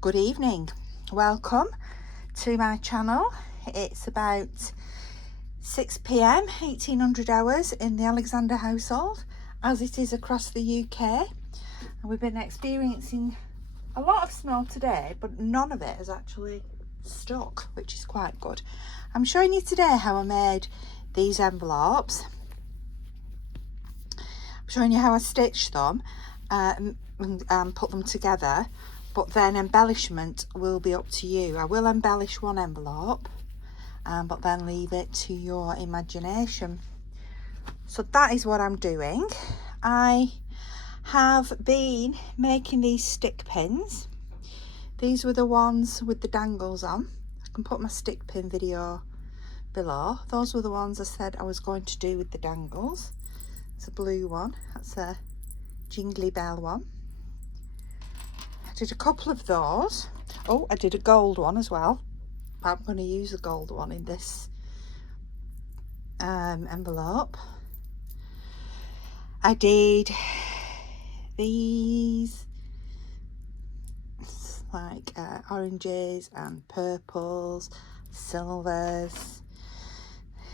Good evening, welcome to my channel. It's about 6 p.m, 1800 hours in the Alexander household, as it is across the UK, and we've been experiencing a lot of snow today, but none of it has actually stuck, which is quite good. I'm showing you today how I made these envelopes. I'm showing you how I stitched them and put them together, but then embellishment will be up to you. I will embellish one envelope, but then leave it to your imagination. So that is what I'm doing. I have been making these stick pins. These were the ones with the dangles on. I can put my stick pin video below. Those were the ones I said I was going to do with the dangles. It's a blue one. That's a jingly bell one. I did a couple of those. Oh, I did a gold one as well. I'm going to use the gold one in this envelope. I did these like oranges and purples, silvers,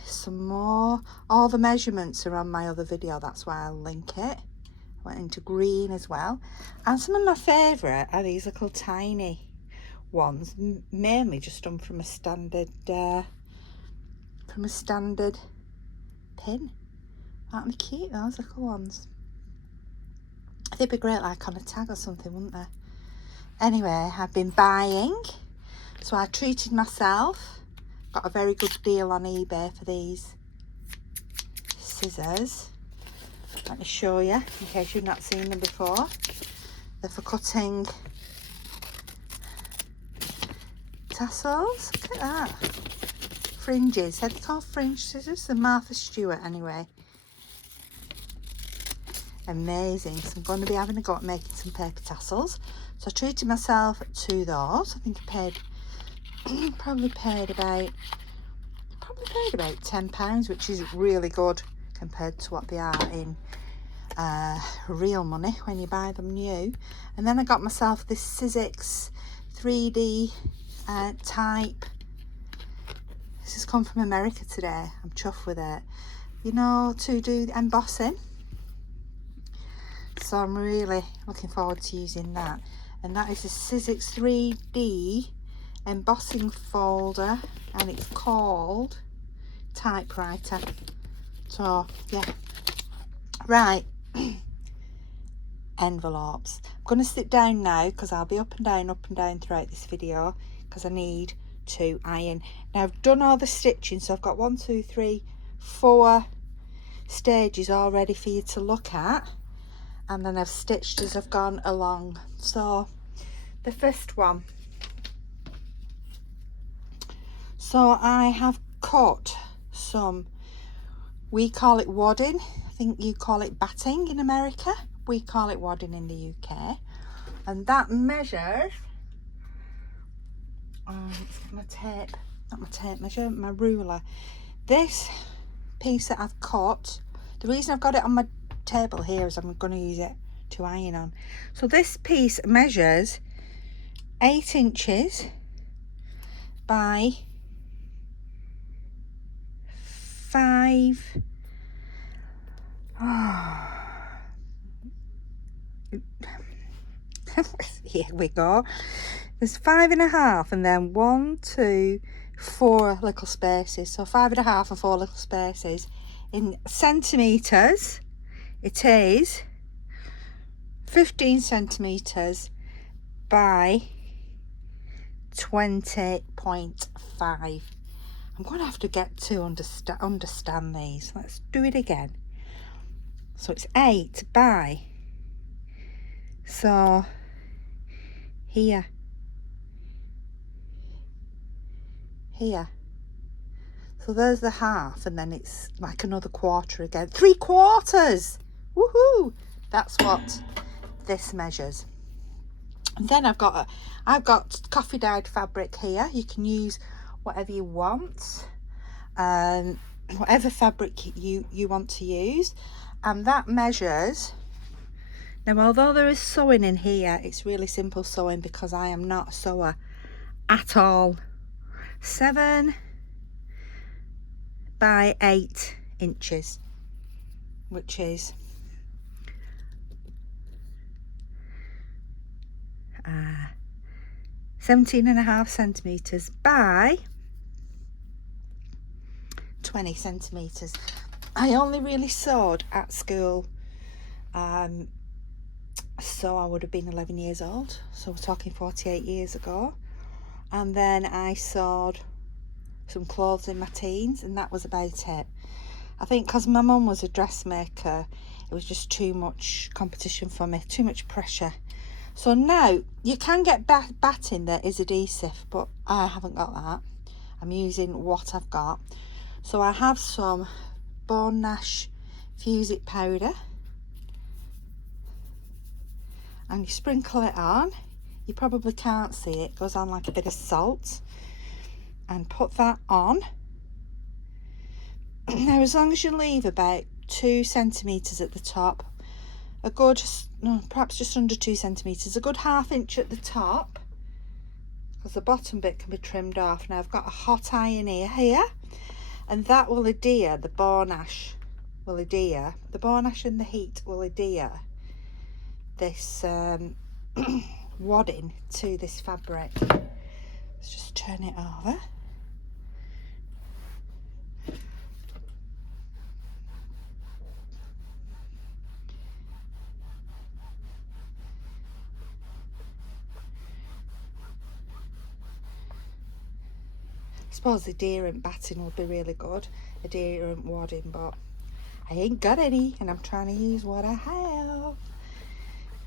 some more. All the measurements are on my other video, that's why I'll link it. I went into green as well, and some of my favourite are these little tiny ones, mainly just done from a standard pin. Aren't they cute, those little ones? They'd be great like on a tag or something, wouldn't they? Anyway, I've been buying, so I treated myself. Got a very good deal on eBay for these scissors. Let me show you in case you've not seen them before. They're for cutting tassels. Look at that. Fringes. Are they called fringe scissors? They're Martha Stewart anyway. Amazing. So I'm going to be having a go at making some paper tassels. So I treated myself to those. I think I paid probably paid about £10, which is really good compared to what they are in real money when you buy them new. And then I got myself this Sizzix 3D type. This has come from America today. I'm chuffed with it, you know, to do the embossing. So I'm really looking forward to using that. And that is a Sizzix 3D embossing folder, and it's called Typewriter. So yeah, right. Envelopes. I'm going to sit down now because I'll be up and down throughout this video because I need to iron. Now I've done all the stitching, so I've got 1, 2, 3, 4 stages all ready for you to look at, and then I've stitched as I've gone along. So the first one, so I have cut some, we call it wadding, I think you call it batting in America, we call it wadding in the UK, and that measures, my tape, not my tape measure, my ruler. This piece that I've cut, the reason I've got it on my table here is I'm going to use it to iron on. So this piece measures 8 inches by 5. Here we go. There's 5.5 and then 1, 2, 4 little spaces. So 5.5 and 4 little spaces. In centimetres, it is 15 centimetres by 20.5. I'm going to have to get to understand these. Let's do it again. So it's 8 by, so here, so there's the half, and then it's like another quarter again, 3/4. Woohoo! That's what this measures. And then I've got coffee dyed fabric here. You can use whatever you want, whatever fabric you want to use, and that measures Now, although there is sewing in here, it's really simple sewing because I am not a sewer at all. 7 by 8 inches, which is 17.5 centimetres by 20 centimetres. I only really sewed at school, so I would have been 11 years old, so we're talking 48 years ago. And then I sewed some clothes in my teens, and that was about it. I think because my mum was a dressmaker, it was just too much competition for me, too much pressure. So now you can get batting that is adhesive, but I haven't got that. I'm using what I've got. So I have some Bone Nash Fuse It powder, and you sprinkle it on. You probably can't see it, it goes on like a bit of salt, and put that on. Now, as long as you leave about 2 centimetres at the top, a good, no, perhaps just under 2 centimetres, a good 1/2 inch at the top, because the bottom bit can be trimmed off. Now I've got a hot iron here, and that will adhere, the Bone Ash will adhere, the Bone Ash and the heat will adhere this wadding to this fabric. Let's just turn it over. I suppose adherent batting would be really good, adherent wadding, but I ain't got any, and I'm trying to use what I have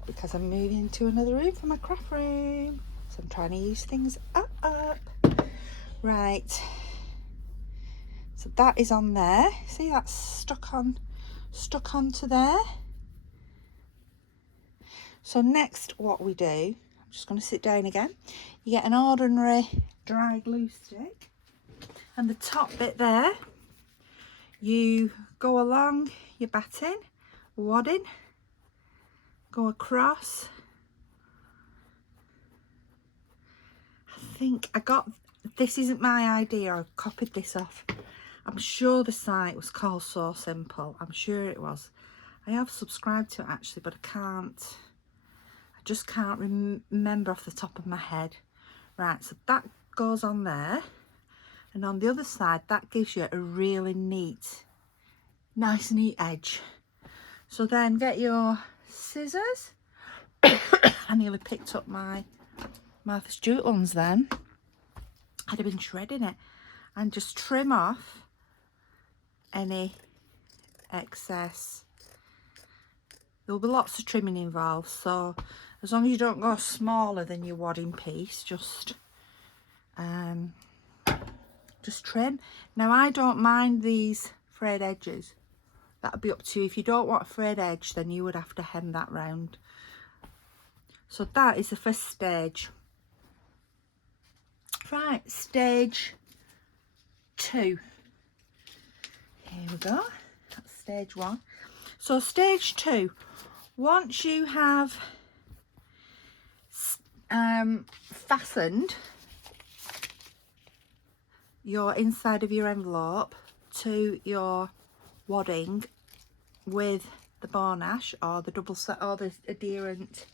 because I'm moving to another room for my craft room, so I'm trying to use things up. Right, so that is on there. See, that's stuck onto there. So next, what we do, I'm just going to sit down again. You get an ordinary dry glue stick, and the top bit there, you go along your batting, wadding, go across. I think I got, this isn't my idea, I copied this off. I'm sure the site was called So Simple, I'm sure it was. I have subscribed to it actually, but I just can't remember off the top of my head. Right, so that goes on there, and on the other side that gives you a really nice neat edge. So then get your scissors. I nearly picked up my Martha Stewart ones then. I'd have been shredding it, and just trim off any excess. There'll be lots of trimming involved, so as long as you don't go smaller than your wadding piece, just trim. Now, I don't mind these frayed edges. That'll be up to you. If you don't want a frayed edge, then you would have to hem that round. So that is the first stage. Right, stage 2. Here we go. That's stage 1. So stage 2, once you have fastened your inside of your envelope to your wadding with the Bone Ash or the double set or the adherent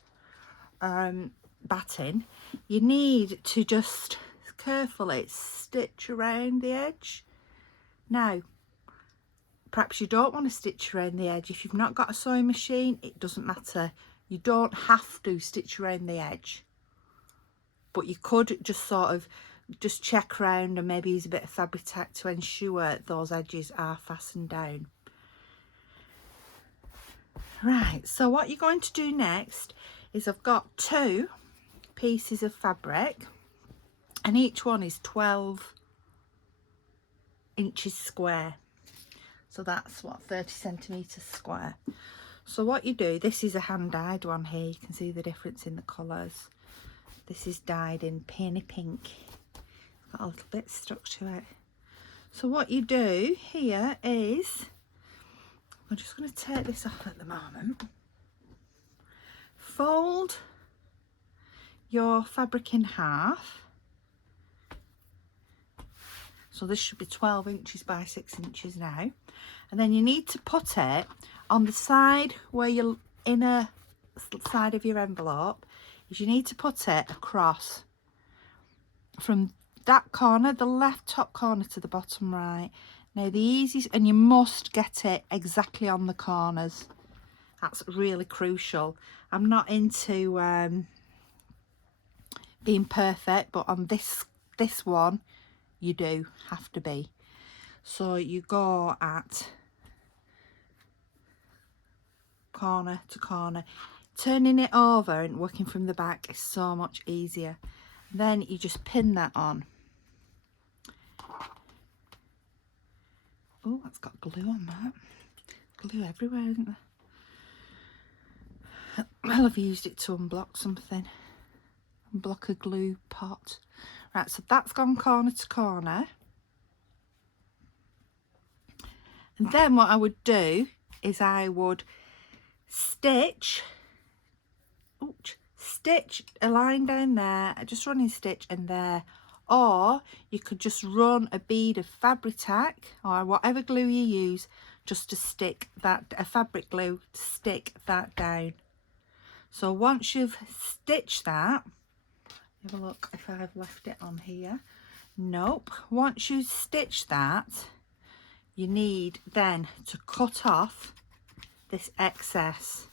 batting, you need to just carefully stitch around the edge. Now, perhaps you don't want to stitch around the edge. If you've not got a sewing machine, it doesn't matter. You don't have to stitch around the edge, but you could just sort of just check around and maybe use a bit of fabric tack to ensure those edges are fastened down. Right, so what you're going to do next is, I've got 2 pieces of fabric, and each one is 12 inches square. So that's what, 30 centimetres square. So what you do, this is a hand dyed one here, you can see the difference in the colours. This is dyed in peony pink, got a little bit stuck to it. So what you do here is, I'm just going to take this off at the moment. fold your fabric in half. So this should be 12 inches by 6 inches now. And then you need to put it on the side where your inner side of your envelope is. You need to put it across from that corner, the left top corner, to the bottom right. Now the easiest, and you must get it exactly on the corners. That's really crucial. I'm not into being perfect, but on this one you do have to be. So you go at corner to corner. Turning it over and working from the back is so much easier. Then you just pin that on. Oh, that's got glue on that. Glue everywhere, isn't there? Well, I've used it to unblock something. Unblock a glue pot. Right, so that's gone corner to corner. And then what I would do is I would stitch a line down there, just running stitch and there, or you could just run a bead of fabric tack or whatever glue you use just to stick that, a fabric glue, to stick that down. So once you've stitched that, have a look if I've left it on here. Nope. Once you stitch that, you need then to cut off this excess.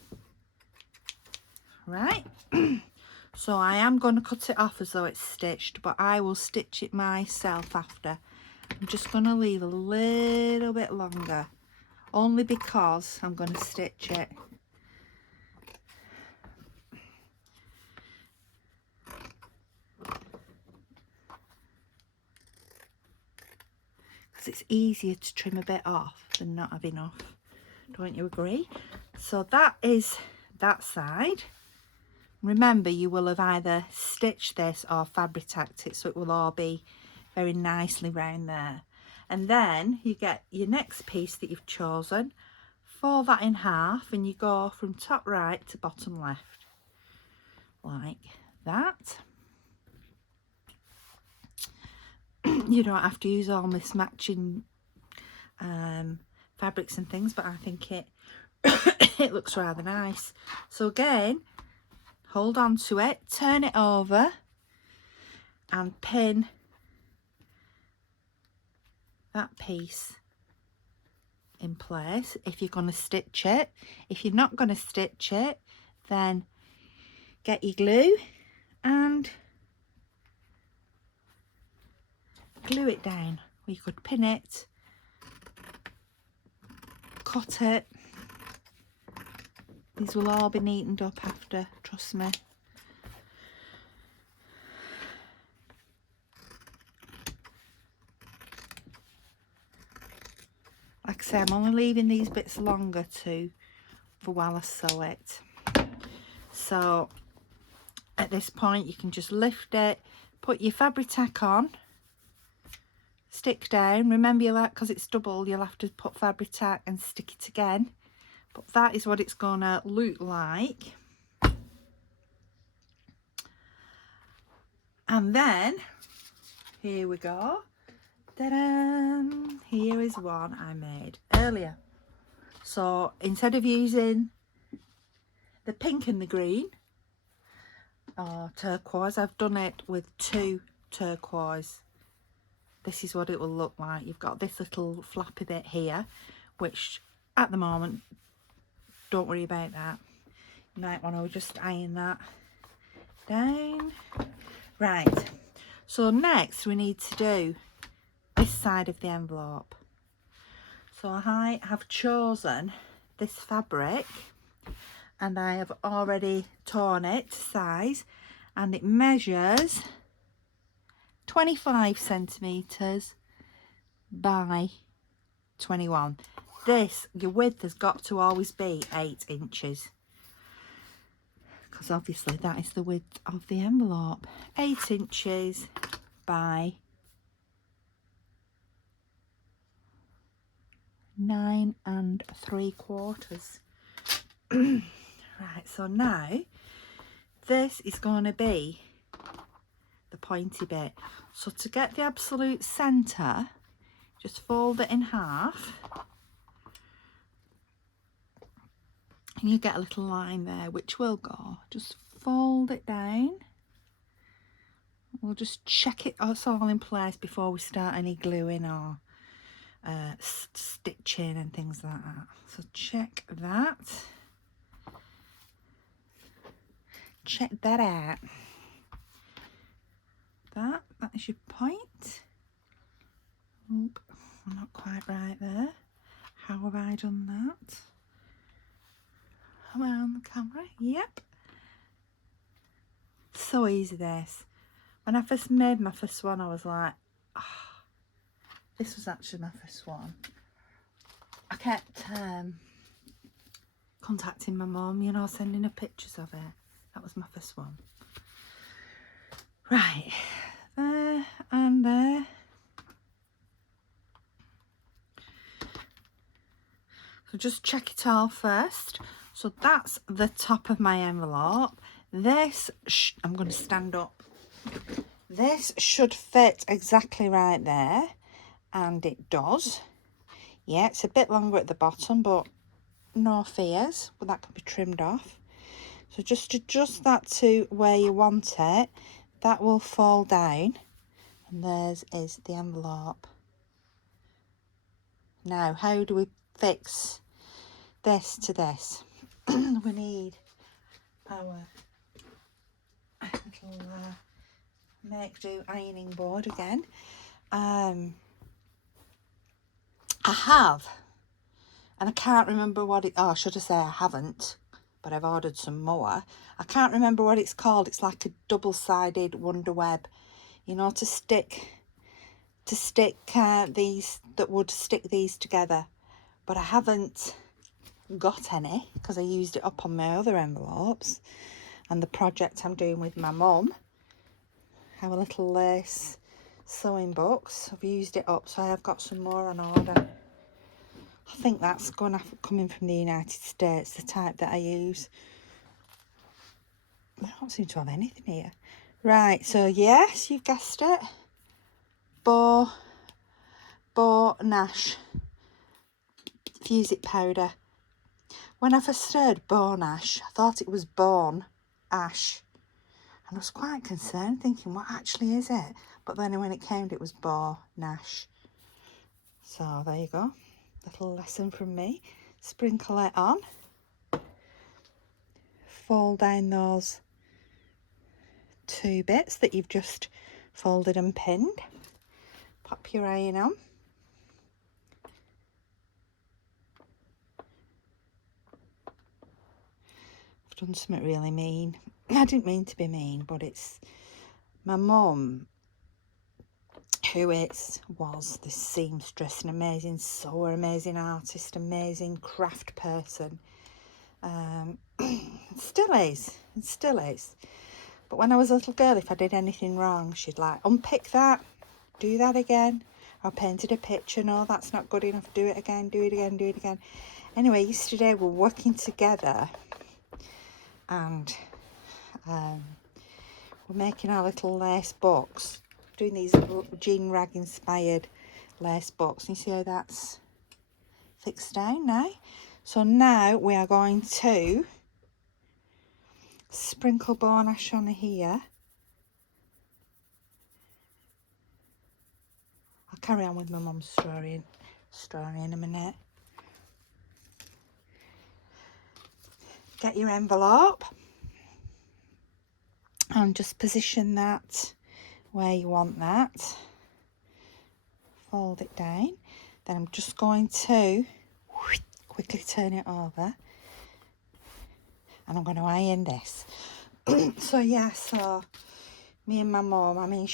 Right. So I am going to cut it off as though it's stitched, but I will stitch it myself after. I'm just going to leave a little bit longer, only because I'm going to stitch it. Because it's easier to trim a bit off than not have enough. Don't you agree? So that is that side. Remember, you will have either stitched this or fabric tacked it, so it will all be very nicely round there. And then you get your next piece that you've chosen, fold that in half, and you go from top right to bottom left, like that. You don't have to use all mismatching fabrics and things, but I think it it looks rather nice. So again, hold on to it, turn it over and pin that piece in place if you're going to stitch it. If you're not going to stitch it, then get your glue and glue it down. Or you could pin it, cut it. These will all be neatened up after, trust me. Like I say, I'm only leaving these bits longer for while I sew it. So at this point you can just lift it, put your fabric tack on, stick down. Remember, you'll have, because it's double, you'll have to put fabric tack and stick it again. But that is what it's gonna look like. And then here we go. Ta-da! Here is one I made earlier. So instead of using the pink and the green or turquoise, I've done it with 2 turquoise. This is what it will look like. You've got this little flappy bit here, which at the moment, don't worry about that. You might want to just iron that down. Right, so next we need to do this side of the envelope. So I have chosen this fabric and I have already torn it to size, and it measures 25 centimetres by 21. This, your width has got to always be 8 inches, because obviously that is the width of the envelope. 8 inches by 9 3/4. Right, so now this is going to be the pointy bit. So to get the absolute centre, just fold it in half. And you get a little line there, which will go. Just fold it down. We'll just check it's all in place before we start any gluing or stitching and things like that. So check that. Check that out. That is your point. Oop, I'm not quite right there. How have I done that? Am I on the camera? Yep. So easy this. When I first made my first one, I was like, oh, this was actually my first one. I kept contacting my mum, you know, sending her pictures of it. That was my first one. Right, there and there. So just check it all first. So that's the top of my envelope. This, I'm going to stand up. This should fit exactly right there. And it does. Yeah, it's a bit longer at the bottom, but no fears. But that can be trimmed off. So just adjust that to where you want it. That will fall down. And there's is the envelope. Now, how do we fix this to this? We need our little make do ironing board again. I have, and I can't remember what it, oh, should I say I haven't, but I've ordered some more. I can't remember what it's called. It's like a double-sided wonder web, you know, to stick these, that would stick these together, but I haven't got any because I used it up on my other envelopes and the project I'm doing with my mum, our little lace sewing books. I've used it up, so I have got some more on order. I think that's coming from the United States, the type that I use. I don't seem to have anything here. Right, so yes, you've guessed it. Bow Nash Fuse It powder. When I first heard Bow Nash, I thought it was Bone Ash. And I was quite concerned, thinking, what actually is it? But then when it came, it was Bow Nash. So there you go. Little lesson from me. Sprinkle it on. Fold down those two bits that you've just folded and pinned. Pop your iron on. I've done something really mean. I didn't mean to be mean, but it's my mum, who was this seamstress, an amazing sewer, amazing artist, amazing craft person. Still is. But when I was a little girl, if I did anything wrong, she'd like, unpick that, do that again. I painted a picture, no, that's not good enough, do it again, do it again, do it again. Anyway, yesterday we're working together and we're making our little lace box, doing these jean rag inspired lace box. And you see how that's fixed down now? So now we are going to sprinkle Bow Nash on here. I'll carry on with my mum's story in a minute. Get your envelope and just position that where you want that. Fold it down. Then I'm just going to quickly turn it over and I'm going to iron this. So me and my mum, I mean,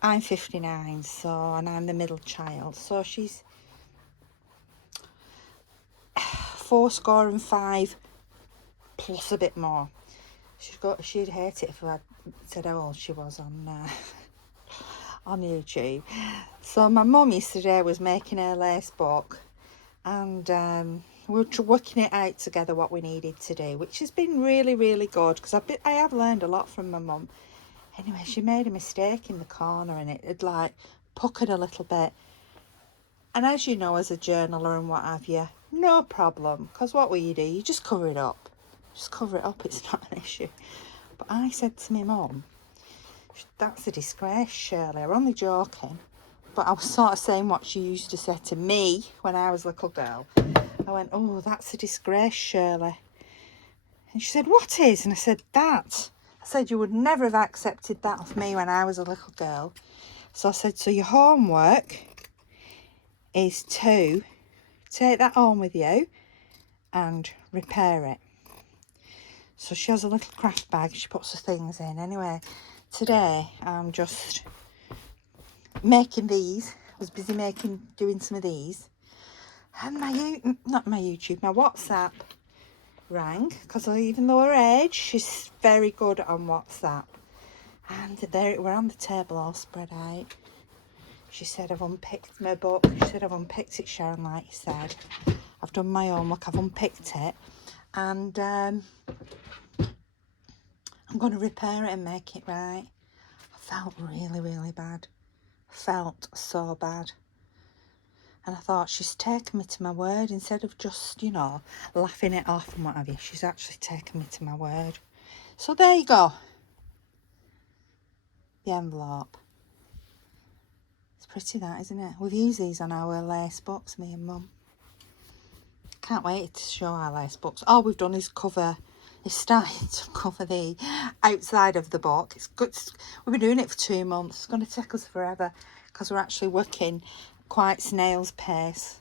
I'm 59, so, and I'm the middle child, so she's 75 plus a bit more. She'd hate it if I said how old she was on YouTube. So my mum yesterday was making her lace book, and we were working it out together what we needed to do, which has been really, really good, because I have learned a lot from my mum. Anyway, she made a mistake in the corner and it had like puckered a little bit. And as you know, as a journaler and what have you, no problem, because what will you do? You just cover it up. Just cover it up, it's not an issue. But I said to my mum, that's a disgrace, Shirley. I'm only joking. But I was sort of saying what she used to say to me when I was a little girl. I went, oh, that's a disgrace, Shirley. And she said, what is? And I said, that. I said, you would never have accepted that of me when I was a little girl. So I said, so your homework is to take that home with you and repair it. So she has a little craft bag. She puts her things in. Anyway, today I'm just making these. I was busy doing some of these, and my WhatsApp rang, because even though her age, she's very good on WhatsApp. And there we're on the table all spread out. She said, I've unpicked my book. She said, I've unpicked it, Sharon, like you said. I've done my homework, I've unpicked it, and I'm going to repair it and make it right. I felt really, really bad. Felt so bad. And I thought, she's taken me to my word. Instead of just, you know, laughing it off and what have you, she's actually taken me to my word. So there you go. The envelope. It's pretty, that, isn't it? We've used these on our lace books, me and Mum. Can't wait to show our lace books. All we've done is started to cover the outside of the book. It's good. We've been doing it for 2 months. It's going to take us forever, because we're actually working quite snail's pace.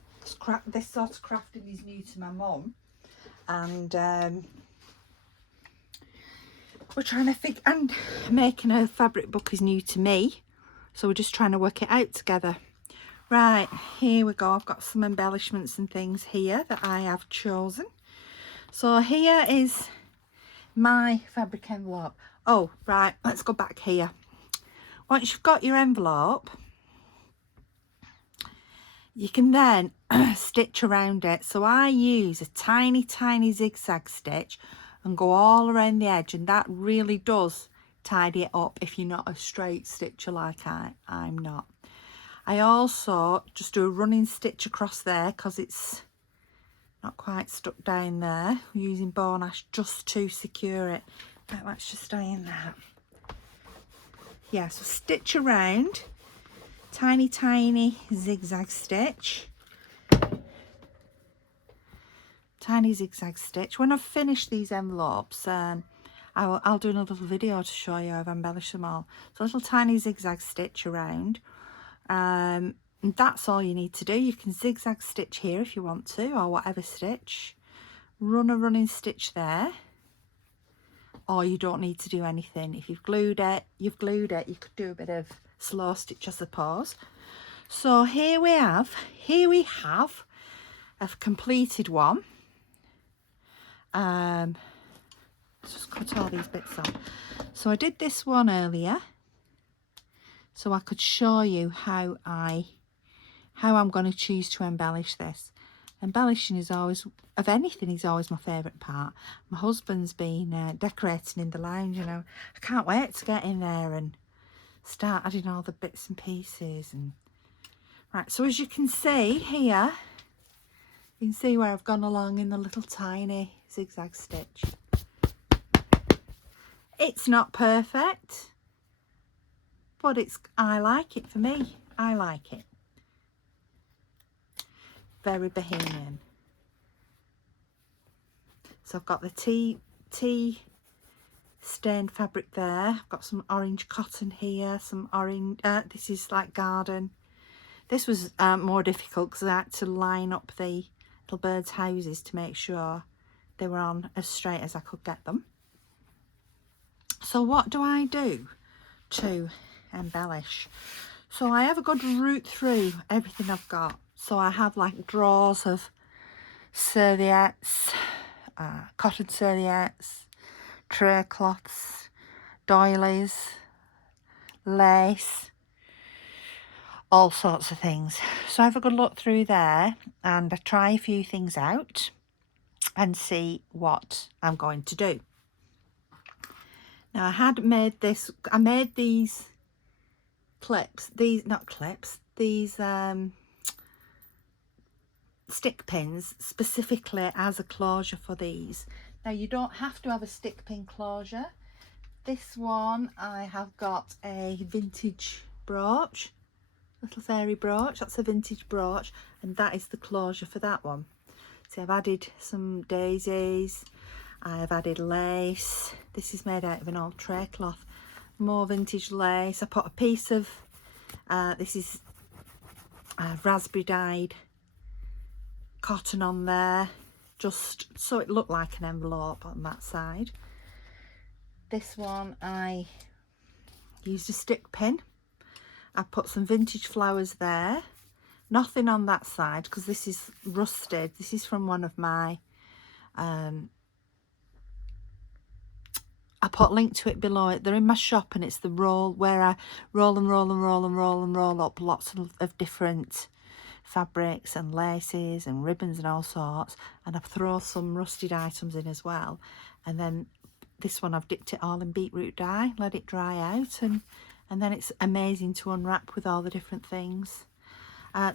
This sort of crafting is new to my mum, and we're trying to and making a fabric book is new to me, so we're just trying to work it out together. Right, here we go. I've got some embellishments and things here that I have chosen. So here is my fabric envelope. Oh, right, let's go back here. Once you've got your envelope, you can then stitch around it. So I use a tiny, tiny zigzag stitch and go all around the edge, and that really does tidy it up if you're not a straight stitcher like I'm not. I also just do a running stitch across there, because it's not quite stuck down there. I'm using bone ash just to secure it. Right, let's just stay in that. Yeah, so stitch around, tiny, tiny zigzag stitch. Tiny zigzag stitch. When I've finished these envelopes, I'll do another video to show you how I've embellished them all. So a little tiny zigzag stitch around. And that's all you need to do. You can zigzag stitch here if you want to, or whatever stitch. Run a running stitch there, or you don't need to do anything. If you've glued it, you've glued it. You could do a bit of slow stitch, I suppose. So here we have a completed one. Let's just cut all these bits off. So I did this one earlier, so I could show you how I'm going to choose to embellish this. Embellishing is always, of anything, is always my favourite part. My husband's been decorating in the lounge, you know. I can't wait to get in there and start adding all the bits and pieces. And right, so as you can see here, you can see where I've gone along in the little tiny zigzag stitch. It's not perfect, but I like it. For me, I like it. Very bohemian. So I've got the tea stained fabric there. I've got some orange cotton here, some orange, this is like garden. This was more difficult because I had to line up the little birds' houses to make sure they were on as straight as I could get them. So what do I do to embellish? So I have a good route through everything I've got. So I have like drawers of serviettes, cotton serviettes, tray cloths, doilies, lace, all sorts of things. So I have a good look through there and I try a few things out. and see what I'm going to do. Now I had made this, I made these clips, these stick pins specifically as a closure for these. Now you don't have to have a stick pin closure. This one I have got a vintage brooch, little fairy brooch, that's a vintage brooch, and that is the closure for that one. See, I've added some daisies, I've added lace. This is made out of an old tray cloth, more vintage lace. I put a piece of this is raspberry dyed cotton on there, just so it looked like an envelope on that side. This one I used a stick pin. I put some vintage flowers there, nothing on that side because this is rusted. This is from one of my I put a link to it below it. They're in my shop, and it's the roll where I roll and roll and roll and roll and roll up lots of different fabrics and laces and ribbons and all sorts, and I throw some rusted items in as well. And then this one I've dipped it all in beetroot dye, let it dry out, and then it's amazing to unwrap with all the different things.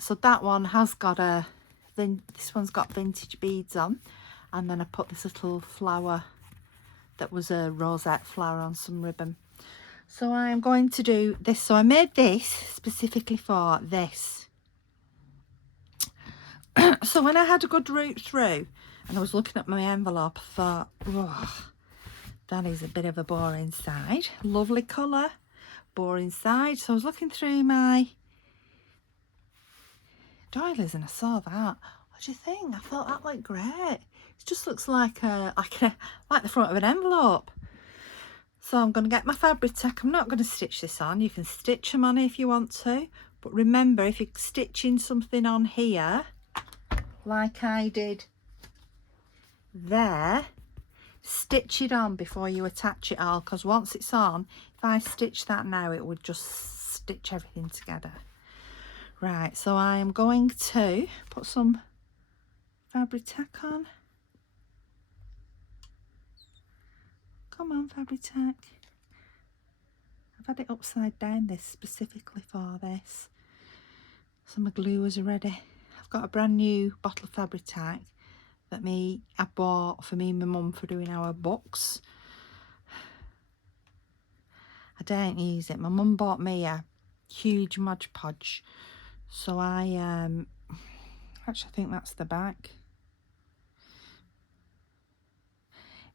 So that one has got this one's got vintage beads on, and then I put this little flower that was a rosette flower on some ribbon. So I'm going to do this. So I made this specifically for this. So when I had a good route through and I was looking at my envelope, I thought, oh, that is a bit of a boring side. Lovely colour, boring side. So I was looking through my doilies and I saw that. What do you think? I thought that looked great. It just looks like the front of an envelope. So I'm going to get my fabric tack. I'm not going to stitch this on. You can stitch them on if you want to, but remember, if you're stitching something on here like I did there, stitch it on before you attach it all, because once it's on, if I stitch that now, it would just stitch everything together. Right, so I am going to put some fabric tack on. Come on, fabric tack. I've had it upside down this specifically for this. So my glue is ready. I've got a brand new bottle of fabric tack that I bought for me and my mum for doing our books. I don't use it. My mum bought me a huge Mod Podge. So I actually think that's the back.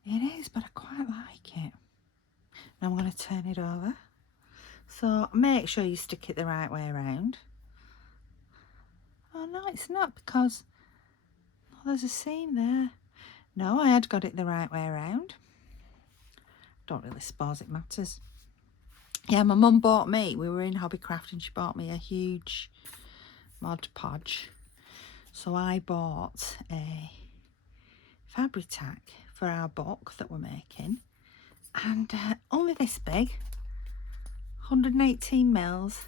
It is, but I quite like it. Now I'm going to turn it over. So make sure you stick it the right way around. Oh no, it's not, because there's a seam there. No, I had got it the right way around. Don't really suppose it matters. Yeah, my mum bought me, we were in Hobbycraft, and she bought me a huge Mod Podge. So I bought a fabric tack for our book that we're making, and only this big, 118 mils,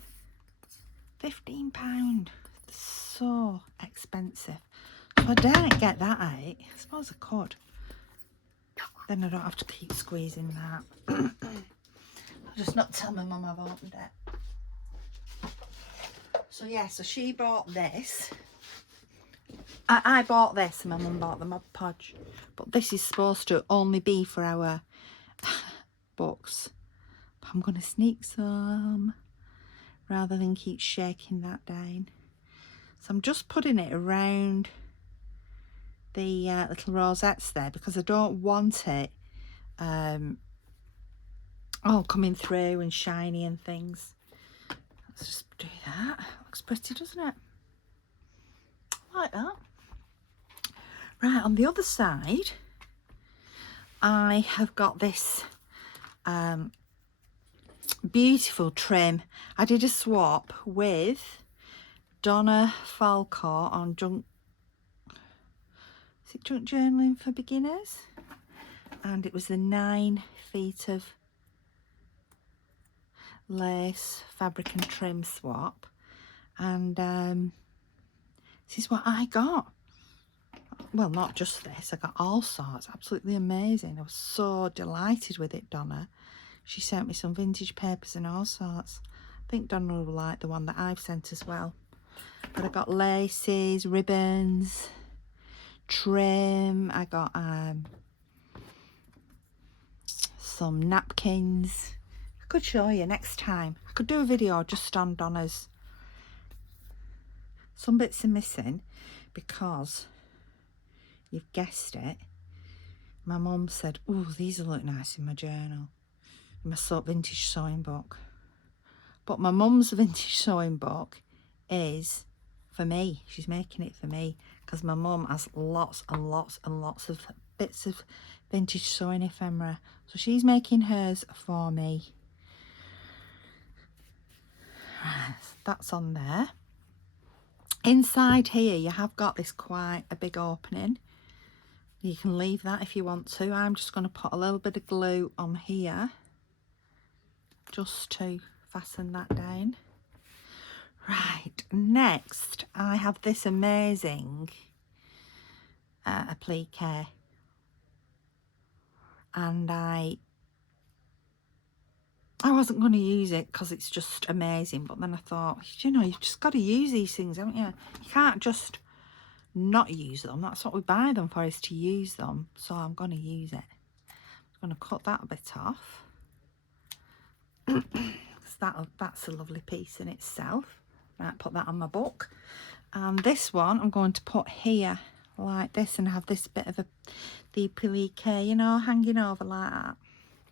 £15. So expensive. So I daren't get that out. I suppose I could. Then I don't have to keep squeezing that. I'll just not tell my mum I've opened it. So yeah, so she bought this. I bought this and my mum bought the Mod Podge. But this is supposed to only be for our books. But I'm going to sneak some rather than keep shaking that down. So I'm just putting it around the little rosettes there, because I don't want it all coming through and shiny and things. Let's just do that. Looks pretty, doesn't it? Like that. Right, on the other side, I have got this beautiful trim. I did a swap with Donna Falco on Junk Journaling for Beginners, and it was the 9 feet of lace fabric and trim swap, and this is what I got. well, not just this, I got all sorts. Absolutely amazing. I was so delighted with it, Donna. She sent me some vintage papers and all sorts. I think Donna will like the one that I've sent as well. But I got laces, ribbons, trim. I got some napkins. I could show you next time. I could do a video just on Donna's. Some bits are missing because, you've guessed it, my mum said, oh, these will look nice in my journal, in my vintage sewing book. But my mum's vintage sewing book is for me. She's making it for me because my mum has lots and lots and lots of bits of vintage sewing ephemera. So she's making hers for me. Right, that's on there. Inside here you have got this quite a big opening. You can leave that if you want to. I'm just going to put a little bit of glue on here just to fasten that down. Right, next I have this amazing applique, and I wasn't going to use it because it's just amazing, but then I thought, you know, you've just got to use these things, haven't you? You can't just not use them. That's what we buy them for, is to use them. So I'm going to use it. I'm going to cut that a bit off because that's a lovely piece in itself. Right, put that on my book. And this one I'm going to put here like this and have this bit of the applique, you know, hanging over like that.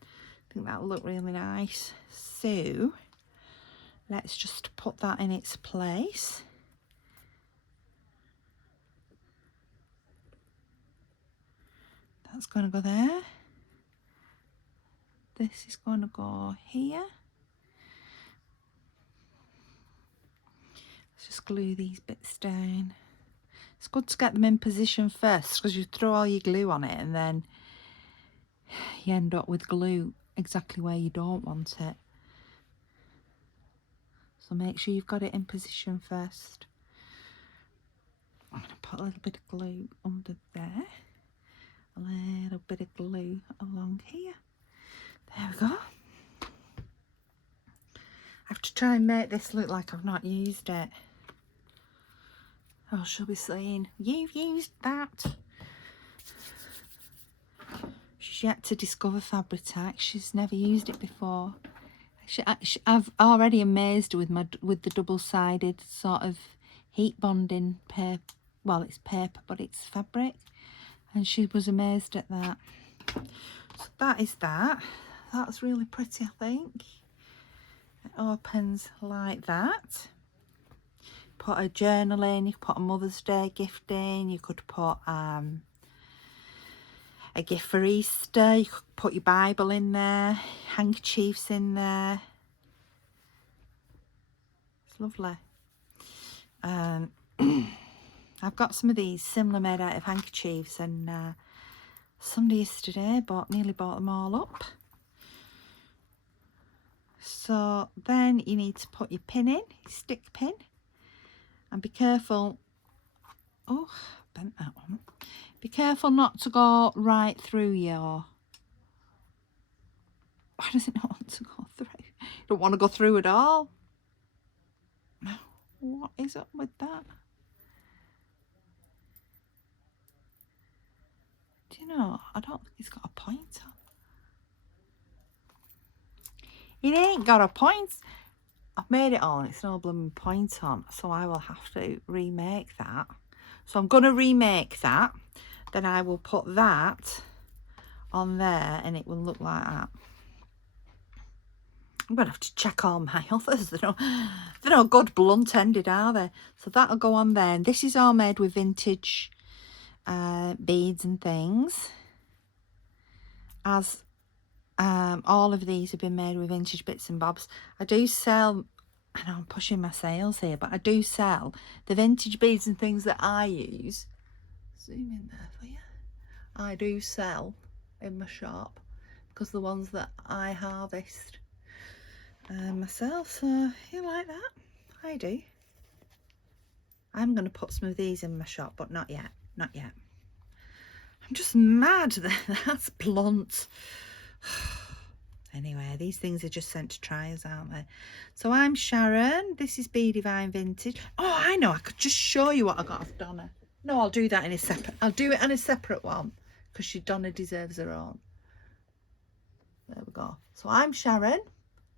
I think that'll look really nice. So let's just put that in its place. That's going to go there. This is going to go here. Let's just glue these bits down. It's good to get them in position first because you throw all your glue on it and then you end up with glue exactly where you don't want it. So make sure you've got it in position first. I'm going to put a little bit of glue under there. A little bit of glue along here. There we go. I have to try and make this look like I've not used it. Oh, she'll be saying, you've used that. She's yet to discover Fabri-Tac. She's never used it before. I've already amazed her with the double-sided sort of heat bonding paper. Well, it's paper, but it's fabric. And she was amazed at that. So that is that. That's really pretty, I think. It opens like that. Put a journal in, you could put a Mother's Day gift in, you could put a gift for Easter, you could put your Bible in there, handkerchiefs in there. It's lovely. I've got some of these similar made out of handkerchiefs, and somebody yesterday nearly bought them all up. So then you need to put your pin in, your stick pin, and be careful. Oh, bent that one. Be careful not to go right through your... Why does it not want to go through? You don't want to go through at all. What is up with that? Do you know, I don't think it's got a point on. It ain't got a point. I've made it all and it's no blooming point on, so I will have to remake that. So I'm going to remake that. Then I will put that on there and it will look like that. I'm going to have to check all my others. They're no good blunt-ended, are they? So that'll go on there. And this is all made with vintage beads and things. As all of these have been made with vintage bits and bobs. I do sell, I know I'm pushing my sales here, but I do sell the vintage beads and things that I use. Zoom in there for you. I do sell in my shop because the ones that I harvest myself. So you like that? I do. I'm going to put some of these in my shop, but not yet. Not yet. I'm just mad that that's blunt. Anyway, these things are just sent to try us, aren't they? So I'm Sharon. This is Be Divine Vintage. Oh, I know. I could just show you what I got off Donna. No, I'll do that in a separate. I'll do it on a separate one because Donna deserves her own. There we go. So I'm Sharon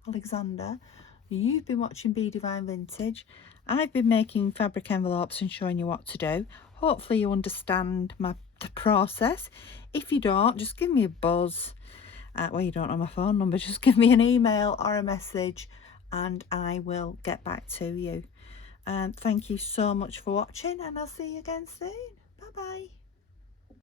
Alexander. You've been watching Be Divine Vintage. I've been making fabric envelopes and showing you what to do. Hopefully you understand the process. If you don't, just give me a buzz. Well, you don't know my phone number, just give me an email or a message and I will get back to you. Thank you so much for watching, and I'll see you again soon. Bye bye.